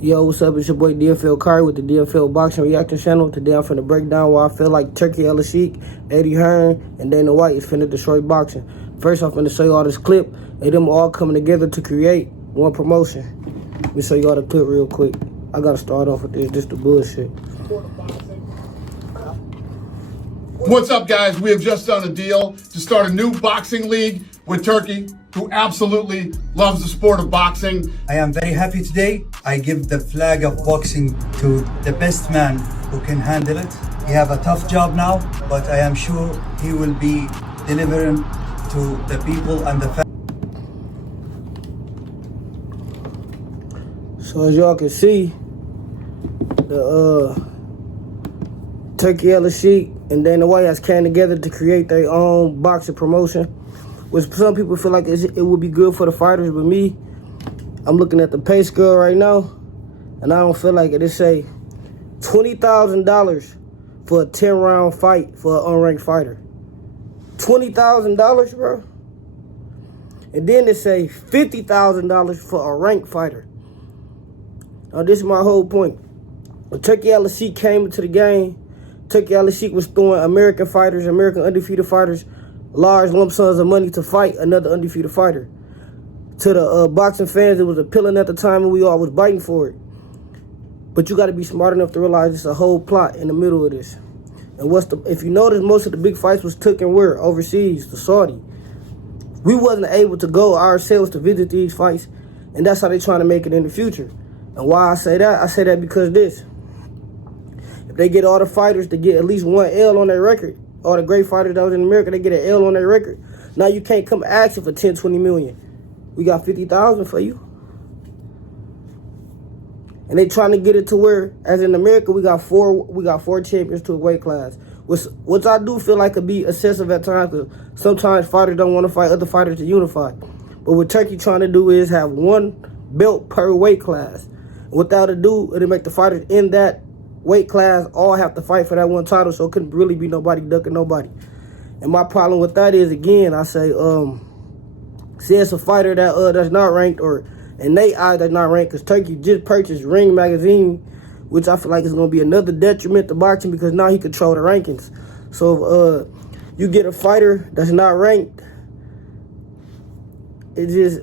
Yo, what's up? It's your boy DFL Curry with the DFL Boxing Reaction Channel. Today I'm finna break down why I feel like Turki, Alalshikh, Eddie Hearn, and Dana White is finna destroy boxing. First, I'm finna show you all this clip and them all coming together to create one promotion. Let me show you all the clip real quick. I gotta start off with this. This the bullshit. What's up, guys? We have just done a deal to start a new boxing league with Turki, who absolutely loves the sport of boxing. I am very happy today. I give the flag of boxing to the best man who can handle it. He have a tough job now, but I am sure he will be delivering to the people and the family. So as y'all can see, the Turki, Alalshikh, and Dana White has came together to create their own boxing promotion, which some people feel like it would be good for the fighters, but me, I'm looking at the pay scale right now, and I don't feel like it. It say $20,000 for a 10-round fight for an unranked fighter. $20,000, bro. And then they say $50,000 for a ranked fighter. Now, this is my whole point. When Turki, Alalshikh came into the game, Turki, Alalshikh was throwing American fighters, American undefeated fighters, large lump sums of money to fight another undefeated fighter. To the boxing fans, it was appealing at the time, and we all was biting for it. But you got to be smart enough to realize it's a whole plot in the middle of this. And if you notice, most of the big fights was taken where? Overseas, to Saudi. We wasn't able to go ourselves to visit these fights, and that's how they trying to make it in the future. And why I say that because this. If they get all the fighters to get at least one L on their record, all the great fighters that was in America, they get an L on their record. Now you can't come ask for 10, 20 million. We got 50,000 for you. And they trying to get it to where, as in America, we got four champions to a weight class. Which I do feel like could be excessive at times, because sometimes fighters don't want to fight other fighters to unify. But what Turki trying to do is have one belt per weight class. Without a do, it'll make the fighters in that weight class all have to fight for that one title, so it couldn't really be nobody ducking nobody. And my problem with that is, again, I say, see, it's a fighter that's not ranked, or in they eyes that's not ranked, because Turki just purchased Ring Magazine, which I feel like is going to be another detriment to boxing, because now he control the rankings. So if you get a fighter that's not ranked, it just,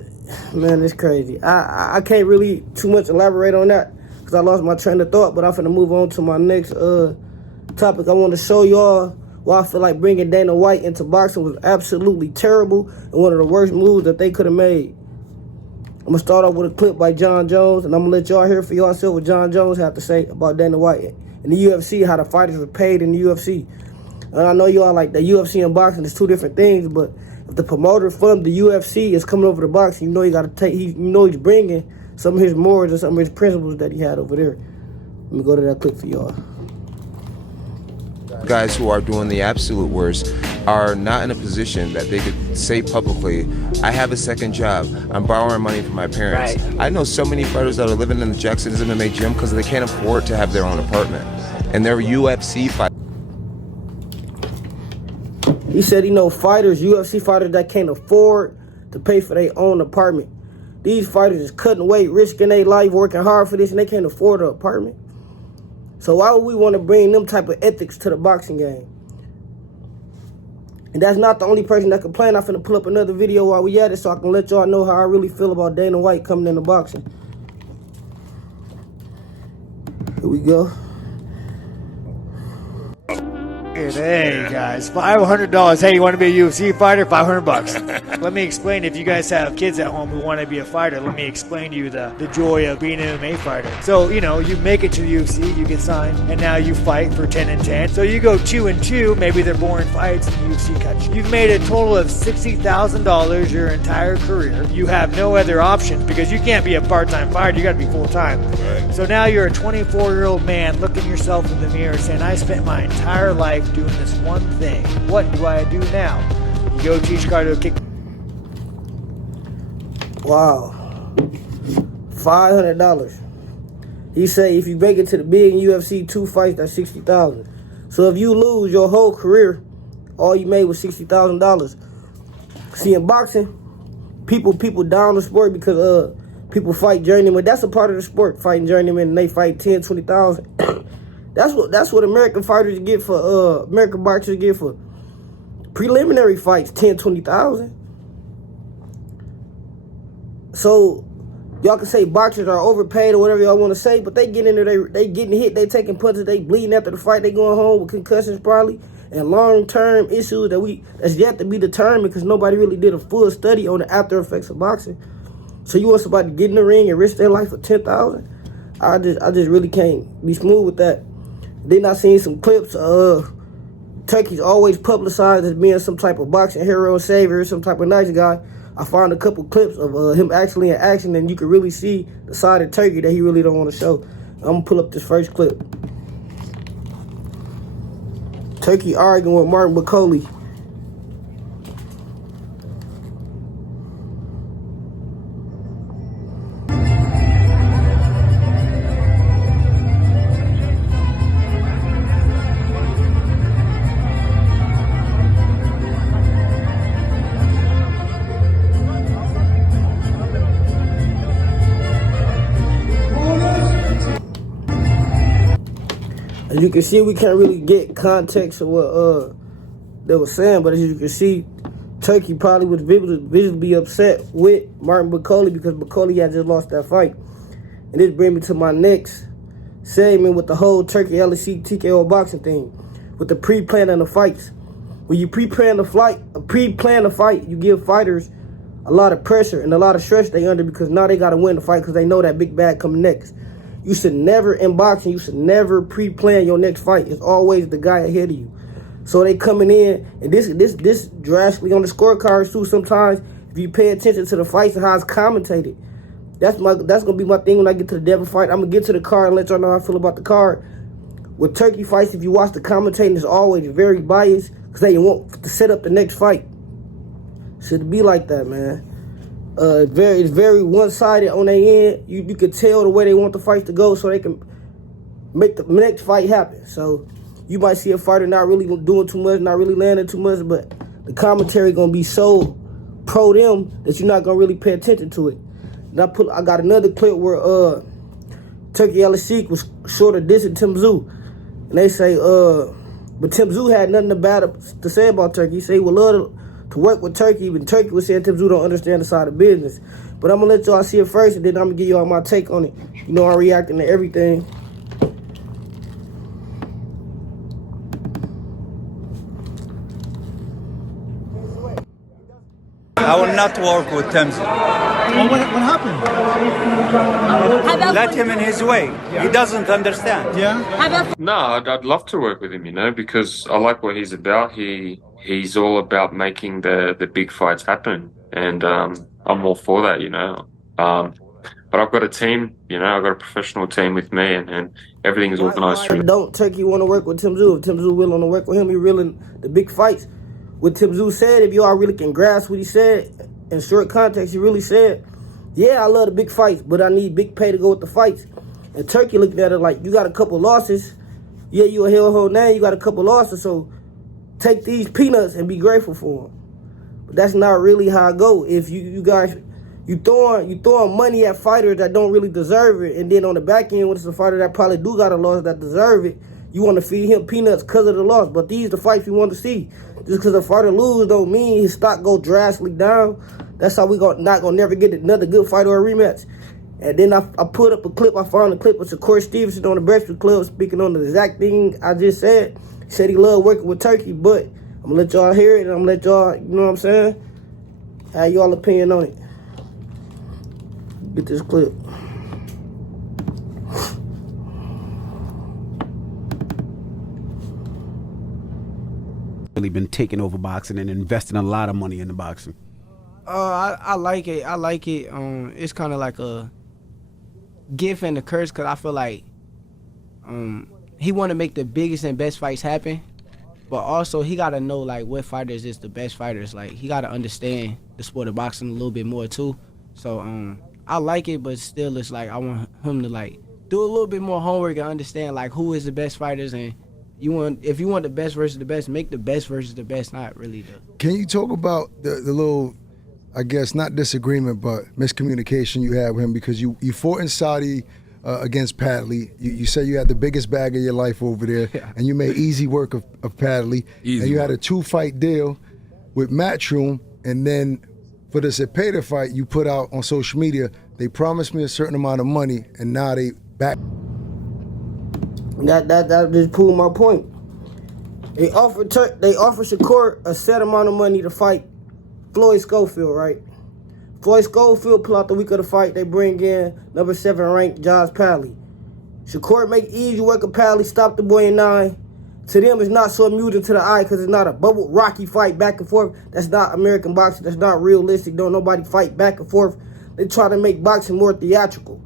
man, it's crazy. I can't really too much elaborate on that, because I lost my train of thought, but I'm finna move on to my next topic. I want to show y'all why I feel like bringing Dana White into boxing was absolutely terrible and one of the worst moves that they could have made. I'm going to start off with a clip by John Jones, and I'm going to let y'all hear for yourself what John Jones had to say about Dana White and the UFC, how the fighters were paid in the UFC. And I know y'all like the UFC and boxing is two different things, but if the promoter from the UFC is coming over to boxing, you know he's bringing some of his morals and some of his principles that he had over there. Let me go to that clip for y'all. Guys who are doing the absolute worst are not in a position that they could say publicly, I have a second job, I'm borrowing money from my parents. Right. I know so many fighters that are living in the Jackson's MMA gym because they can't afford to have their own apartment. And they're UFC fighters. He said he know fighters, UFC fighters that can't afford to pay for their own apartment. These fighters is cutting weight, risking their life, working hard for this, and they can't afford an apartment. So why would we want to bring them type of ethics to the boxing game? And that's not the only person that complained. I'm finna pull up another video while we at it so I can let y'all know how I really feel about Dana White coming into boxing. Here we go. Hey guys, $500. Hey, you want to be a UFC fighter? $500. Let me explain. If you guys have kids at home who want to be a fighter, let me explain to you the joy of being an MMA fighter. So, you know, you make it to the UFC, you get signed, and now you fight for 10-10. So you go 2-2, maybe they're boring fights, and the UFC cuts you. You've made a total of $60,000 your entire career. You have no other options because you can't be a part-time fighter. You got to be full-time. Right. So now you're a 24-year-old man looking yourself in the mirror saying, I spent my entire life doing this one thing. What do I do now? You go teach cardio kick. Wow. $500. He say if you make it to the big in UFC 2 fights, that's $60,000. So if you lose your whole career, all you made was $60,000. See, in boxing, people down the sport because People fight journeyman. That's a part of the sport, fighting journeyman, and they fight 10, 20,000. That's what American fighters get for, American boxers get for preliminary fights, 10, 20,000. So, y'all can say boxers are overpaid or whatever y'all want to say, but they get in there, they getting hit, they taking punches, they bleeding after the fight, they going home with concussions probably, and long-term issues that's yet to be determined because nobody really did a full study on the after effects of boxing. So you want somebody to get in the ring and risk their life for 10,000? I just really can't be smooth with that. Then I seen some clips of Turkey's always publicized as being some type of boxing hero, savior, some type of nice guy. I found a couple clips of him actually in action, and you can really see the side of Turkey that he really don't want to show. I'm gonna pull up this first clip. Turkey arguing with Martin McCauley. As you can see, we can't really get context of what they were saying, but as you can see, Turkey probably was visibly upset with Martin McCauley because McCauley had just lost that fight. And this brings me to my next segment with the whole Turkey Alalshikh TKO boxing thing, with the pre-planning of fights. When you pre-plan the fight, you give fighters a lot of pressure and a lot of stress they under because now they got to win the fight because they know that big bag coming next. You should never, in boxing, you should never pre-plan your next fight. It's always the guy ahead of you. So they coming in, and this drastically on the scorecards too. Sometimes if you pay attention to the fights and how it's commentated, that's gonna be my thing when I get to the Devin fight. I'm gonna get to the card and let y'all know how I feel about the card. With Turkey fights, if you watch the commentating, it's always very biased because they want to set up the next fight. Should be like that, man. It's very one-sided on their end. You can tell the way they want the fights to go so they can make the next fight happen. So you might see a fighter not really doing too much, not really landing too much, but the commentary gonna be so pro them that you're not gonna really pay attention to it. And I got another clip where Turkey Alalshikh was short of dissing Tim Tszyu. And they say, but Tim Tszyu had nothing bad to say about Turkey. He said he would love to work with Turkey, but Turkey was saying Tim Tszyu don't understand the side of business. But I'm going to let y'all see it first, and then I'm going to give y'all my take on it. You know, I'm reacting to everything. I will not work with Temzi. Well, what happened? Let him in his way. He doesn't understand. Yeah? No, I'd love to work with him, you know, because I like what he's about. He's all about making the big fights happen, and I'm all for that, you know. But I've got a team, you know, I've got a professional team with me, and everything is organised through. Don't Turkey want to work with Tim Tszyu? If Tim Tszyu willing to work with him, he willing the big fights. What Tim Tszyu said, if y'all really can grasp what he said, in short context, he really said, yeah, I love the big fights, but I need big pay to go with the fights. And Turkey looking at it like, you got a couple losses. Yeah, you a hellhole now, you got a couple losses, so take these peanuts and be grateful for them. But that's not really how I go. If you guys, you throwing money at fighters that don't really deserve it, and then on the back end, when it's a fighter that probably do got a loss that deserve it, you want to feed him peanuts because of the loss. But these the fights we want to see. Just because a fighter lose don't mean his stock go drastically down. That's how we not gonna never get another good fight or a rematch. And then I put up a clip. I found a clip with Corey Stevenson on the Breakfast Club speaking on the exact thing I just said. He said he loved working with Turkey, but I'm gonna let y'all hear it, and I'm gonna let y'all, you know what I'm saying, have y'all opinion on it. Get this clip. Really been taking over boxing and investing a lot of money into boxing. I like it. It's kind of like a gift and a curse because I feel like he want to make the biggest and best fights happen, but also he got to know like what fighters is the best fighters. Like he got to understand the sport of boxing a little bit more too. So I like it, but still it's like I want him to like do a little bit more homework and understand like who is the best fighters, and if you want the best versus the best, make the best versus the best, not really the. Can you talk about the little I guess, not disagreement, but miscommunication you had with him, because you fought in Saudi against Padley. You said you had the biggest bag of your life over there, and you made easy work of Padley. And you had a 2-fight deal with Matchroom, and then for this Ep2 fight you put out on social media, they promised me a certain amount of money, and now they back. That just proved my point. They offered Shakur a set amount of money to fight Floyd Schofield, right? Floyd Schofield pull out the week of the fight. They bring in number 7 ranked Josh Padley. Shakur make easy work of Padley, stop the boy in 9. To them, it's not so amusing to the eye because it's not a bubble rocky fight back and forth. That's not American boxing. That's not realistic. Don't nobody fight back and forth. They try to make boxing more theatrical.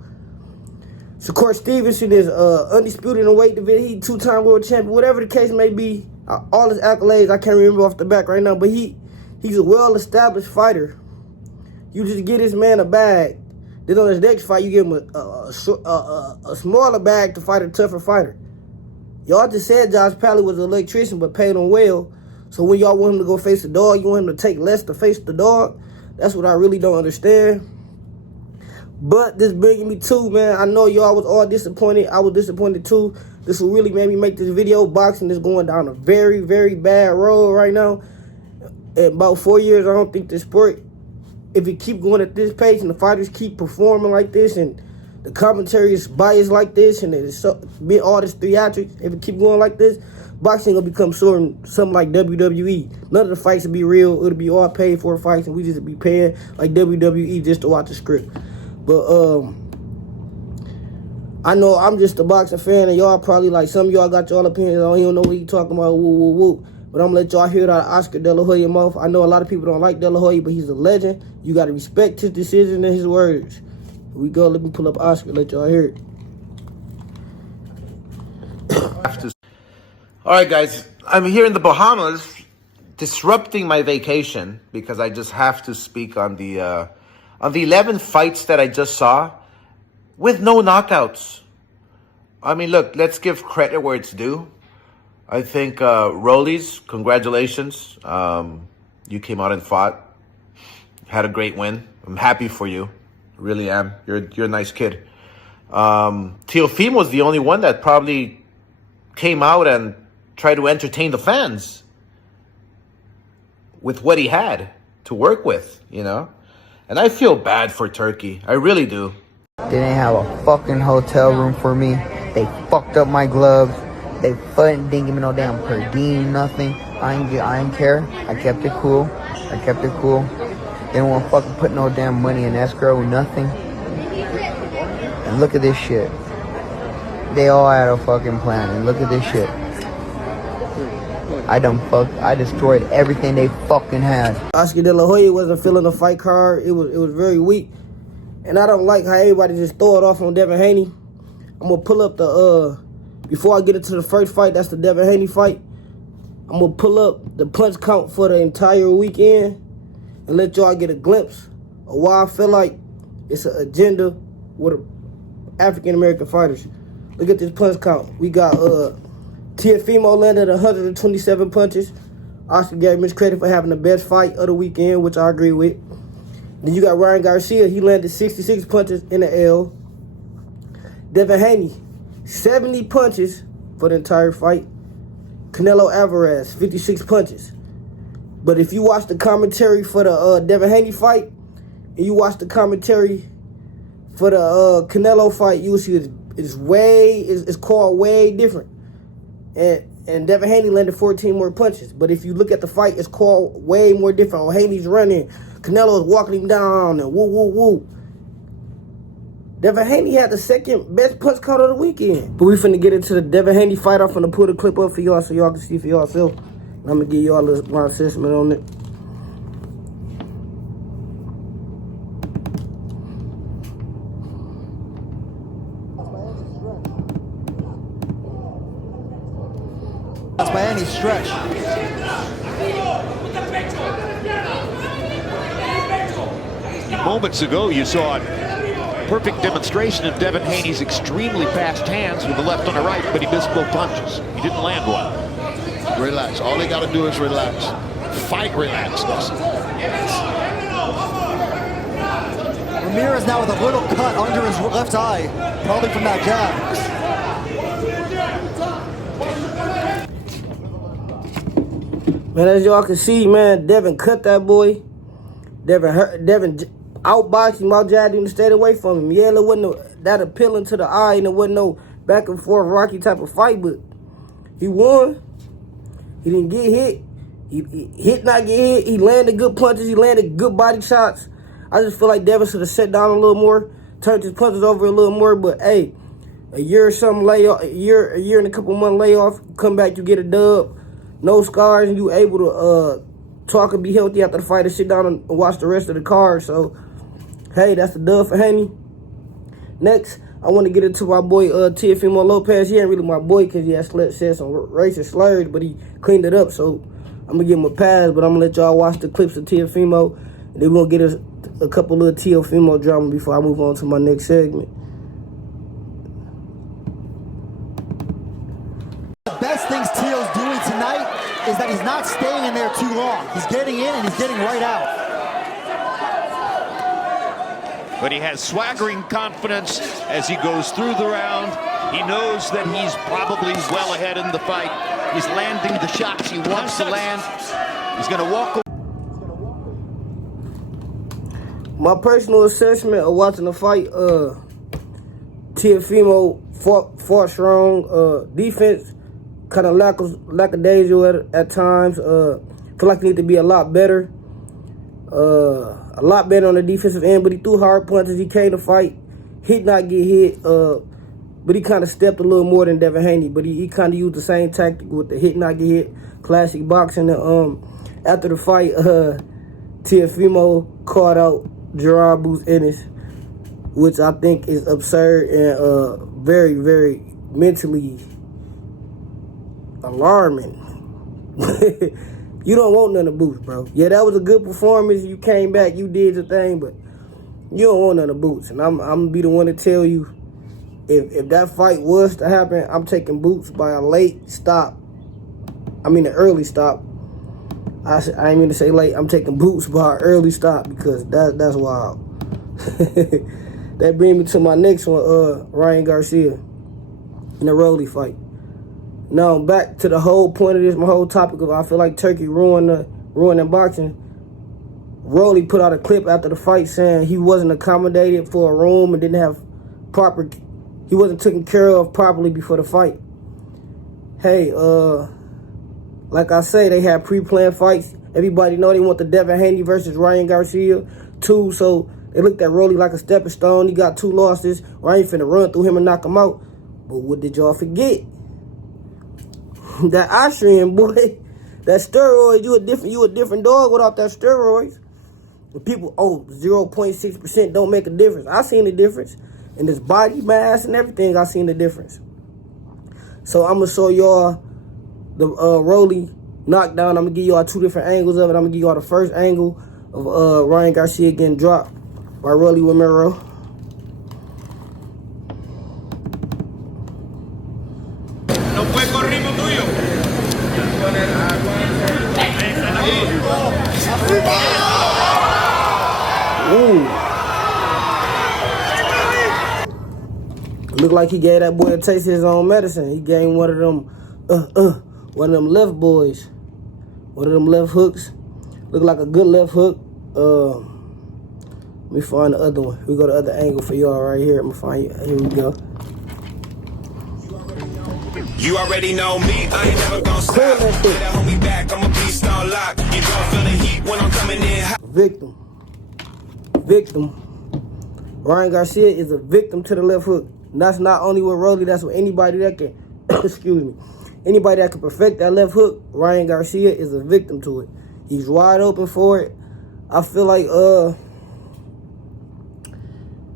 Shakur Stevenson is undisputed in weight division. He 2-time world champion. Whatever the case may be, all his accolades, I can't remember off the back right now, but he's a well-established fighter. You just get this man a bag. Then on his next fight, you give him a smaller bag to fight a tougher fighter. Y'all just said Josh Padley was an electrician, but paid him well. So when y'all want him to go face the dog, you want him to take less to face the dog? That's what I really don't understand. But this bringing me to, man, I know y'all was all disappointed. I was disappointed too. This will really make me make this video. Boxing is going down a very, very bad road right now. In about 4 years, I don't think this sport, if it keep going at this pace and the fighters keep performing like this and the commentary is biased like this and it's all this theatrics, if it keep going like this, boxing will become something like WWE. None of the fights will be real. It'll be all paid for fights and we just be paying like WWE just to watch the script. But I know I'm just a boxing fan, and y'all probably like, some of y'all got y'all opinions on, you don't know what he talking about, woo, woo, woo. But I'm going to let y'all hear it out of Oscar De La Hoya mouth. I know a lot of people don't like De La Hoya, but he's a legend. You got to respect his decision and his words. Here we go. Let me pull up Oscar, let y'all hear it. All right, guys. I'm here in the Bahamas, disrupting my vacation because I just have to speak on the 11 fights that I just saw with no knockouts. I mean, look, let's give credit where it's due. I think Rollies, congratulations. You came out and fought. Had a great win. I'm happy for you. Really am. You're a nice kid. Teofimo was the only one that probably came out and tried to entertain the fans with what he had to work with, you know? And I feel bad for Turkey. I really do. They didn't have a fucking hotel room for me. They fucked up my gloves. They didn't give me no damn per diem, nothing. I ain't care. I kept it cool. They didn't want to fucking put no damn money in escrow, nothing. And look at this shit. They all had a fucking plan, and look at this shit. I destroyed everything they fucking had. Oscar De La Hoya wasn't feeling the fight card. It was very weak. And I don't like how everybody just throw it off on Devin Haney. I'm going to pull up before I get into the first fight, that's the Devin Haney fight. I'm going to pull up the punch count for the entire weekend and let y'all get a glimpse of why I feel like it's an agenda with African-American fighters. Look at this punch count. We got Teofimo landed 127 punches. Oscar gave him his credit for having the best fight of the weekend, which I agree with. Then you got Ryan Garcia. He landed 66 punches in the L. Devin Haney, 70 punches for the entire fight. Canelo Alvarez, 56 punches. But if you watch the commentary for the Devin Haney fight, and you watch the commentary for the Canelo fight, you will see it's called way different. And Devin Haney landed 14 more punches. But if you look at the fight, it's called way more different. Oh, Haney's running. Canelo's walking him down and woo, woo, woo. Devin Haney had the second best punch count of the weekend. But we finna get into the Devin Haney fight. I'm finna put a clip up for y'all so y'all can see for yourself. I'm gonna give y'all my assessment on it. By any stretch. Moments ago, you saw a perfect demonstration of Devin Haney's extremely fast hands with the left on the right, but he missed both punches. He didn't land one. Relax. All they got to do is relax. Fight relaxedness. Ramirez now with a little cut under his left eye, probably from that jab. Man, as y'all can see, man, Devin cut that boy. Devin outboxed him, outjabbed him, stayed away from him. Yeah, it wasn't that appealing to the eye, and it wasn't no back and forth Rocky type of fight, but he won. He didn't get hit. He hit, not get hit. He landed good punches. He landed good body shots. I just feel like Devin should have sat down a little more, turned his punches over a little more. But hey, a year or something layoff, a year and a couple month layoff, come back, you get a dub, no scars, and you able to talk and be healthy after the fight and sit down and watch the rest of the card. So hey, that's the dub for Haney. Next, I want to get into my boy Teofimo Lopez. He ain't really my boy because he had said some racist slurs, but he cleaned it up. So I'm going to give him a pass, but I'm going to let y'all watch the clips of Teofimo. And then we're going to get a couple little Teofimo drama before I move on to my next segment. The best things Teo's doing tonight is that he's not staying in there too long. He's getting in and he's getting right out. But he has swaggering confidence as he goes through the round. He knows that he's probably well ahead in the fight. He's landing the shots he wants to land. He's going to walk away. My personal assessment of watching the fight, Teofimo fought strong. Defense kind of lackadaisical at times. Feel like he need to be a lot better. A lot better on the defensive end, but he threw hard punches. He came to fight. Hit, not get hit. But he kind of stepped a little more than Devin Haney. But he kind of used the same tactic with the hit, not get hit. Classic boxing. After the fight, Teofimo called out Gerard Booth Ennis, which I think is absurd and very, very mentally alarming. You don't want none of Boots, bro. Yeah, that was a good performance. You came back, you did your thing, but you don't want none of Boots. And I'm going to be the one to tell you, if that fight was to happen, I'm taking Boots by a late stop. I mean, an early stop. I ain't mean to say late. I'm taking Boots by an early stop because that's wild. That brings me to my next one, Ryan Garcia in the Rolly fight. Now, back to the whole point of this, my whole topic of I feel like Turkey ruining boxing. Rolly put out a clip after the fight saying he wasn't accommodated for a room and didn't have he wasn't taken care of properly before the fight. Hey, like I say, they had pre-planned fights. Everybody know they want the Devin Haney versus Ryan Garcia 2, so they looked at Rolly like a stepping stone. He got 2 losses. Ryan finna run through him and knock him out. But what did y'all forget? That Austrian boy, that steroid, you a different dog without that steroids. The people, 0.6% don't make a difference. I seen the difference. In this body mass and everything, I seen the difference. So I'm gonna show y'all the Rolly knockdown. I'm gonna give y'all 2 different angles of it. I'm gonna give y'all the first angle of Ryan Garcia getting dropped by Rolly Romero. Look like he gave that boy a taste of his own medicine. He gave one of them left boys. One of them left hooks. Look like a good left hook. Let me find the other one. We go to the other angle for y'all right here. I'm gonna find you. Here we go. You already know me, I ain't never gonna stop. Better hold me back, I'm a beast on lock. You don't feel the heat when I'm coming in hot. Victim. Ryan Garcia is a victim to the left hook. And that's not only with Rolly, that's with anybody that can, excuse me, anybody that can perfect that left hook. Ryan Garcia is a victim to it. He's wide open for it. I feel like,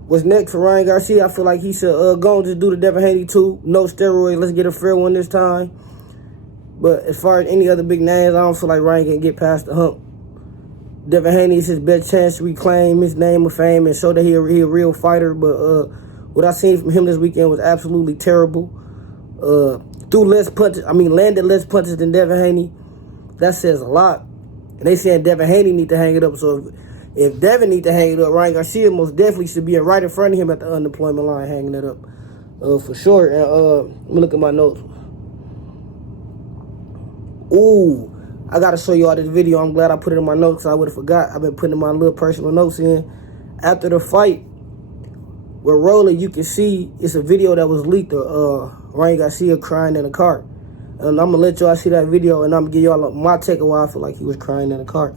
what's next for Ryan Garcia? I feel like he should go and just do the Devin Haney 2. No steroids. Let's get a fair one this time. But as far as any other big names, I don't feel like Ryan can get past the hump. Devin Haney is his best chance to reclaim his name of fame and show that he a real fighter. But what I seen from him this weekend was absolutely terrible. Landed less punches than Devin Haney. That says a lot. And they saying Devin Haney need to hang it up. So If Devin need to hang it up, Ryan Garcia most definitely should be right in front of him at the unemployment line hanging it up. For sure. And let me look at my notes. Ooh, I gotta show y'all this video. I'm glad I put it in my notes because I would have forgot. I've been putting my little personal notes in. After the fight with Roller, you can see it's a video that was leaked of Ryan Garcia crying in a car. And I'm gonna let y'all see that video, and I'm gonna give y'all my take of why I feel like he was crying in a car.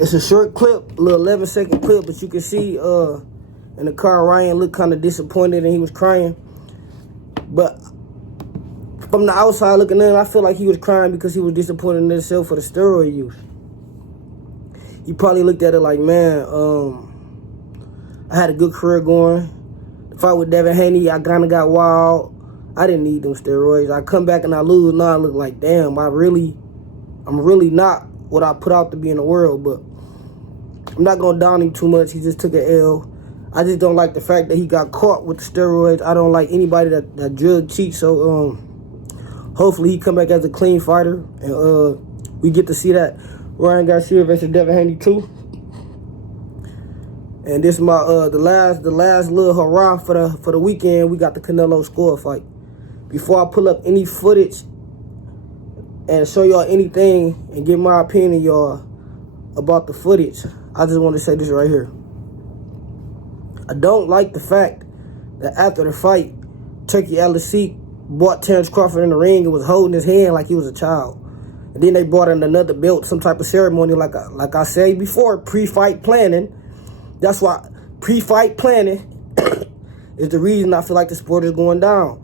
It's a short clip, a little 11-second clip, but you can see in the car Ryan looked kind of disappointed and he was crying. But from the outside looking in, I feel like he was crying because he was disappointed in himself for the steroid use. He probably looked at it like, man, I had a good career going. The fight with Devin Haney, I kind of got wild. I didn't need them steroids. I come back and I lose. Now I look like, damn, I'm really not what I put out to be in the world, but I'm not going to down him too much. He just took an L. I just don't like the fact that he got caught with the steroids. I don't like anybody that drug cheats, so hopefully he come back as a clean fighter, and we get to see that Ryan Garcia versus Devin Haney too. And this is my the last little hurrah for the weekend. We got the Canelo score fight. Before I pull up any footage and show y'all anything and give my opinion, y'all, about the footage, I just want to say this right here. I don't like the fact that after the fight, Turki Alalshikh brought Terrence Crawford in the ring and was holding his hand like he was a child. And then they brought in another belt, some type of ceremony, like I said before, pre-fight planning. That's why pre-fight planning is the reason I feel like the sport is going down.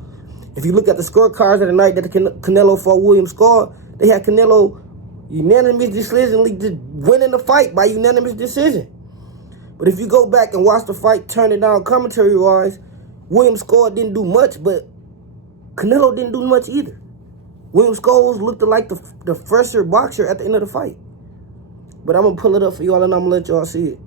If you look at the scorecards of the night that the Canelo fought William scored, they had Canelo unanimous decision, just winning the fight by unanimous decision. But if you go back and watch the fight, turn it down commentary-wise, William Score didn't do much, but Canelo didn't do much either. William Scholes looked like the fresher boxer at the end of the fight. But I'm going to pull it up for y'all and I'm going to let y'all see it.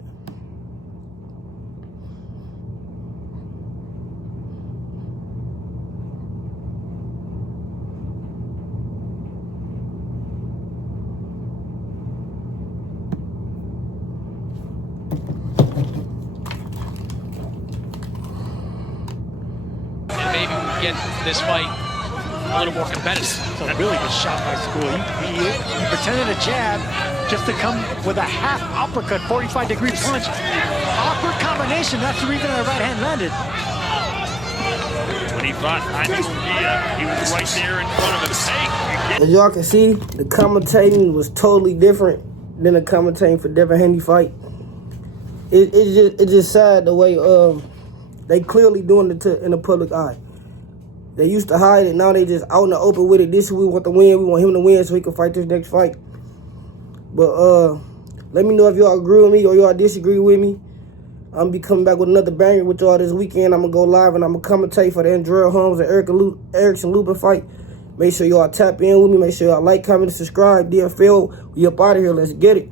Get this fight a little more competitive. So really good shot by School. He pretended a jab just to come with a half uppercut, 45-degree punch. Awkward combination. That's the reason the right hand landed. When he fought he was right there in front of him. Hey, as y'all can see, the commentating was totally different than the commentating for Devin Haney fight. It's just sad the way they clearly doing it in the public eye. They used to hide it. Now they just out in the open with it. This we want to win. We want him to win so he can fight this next fight. But let me know if y'all agree with me or y'all disagree with me. I'm going to be coming back with another banger with y'all this weekend. I'm going to go live and I'm going to commentate for the Andrea Holmes and Erickson Lubin fight. Make sure y'all tap in with me. Make sure y'all like, comment, and subscribe. DFL, we up out of here. Let's get it.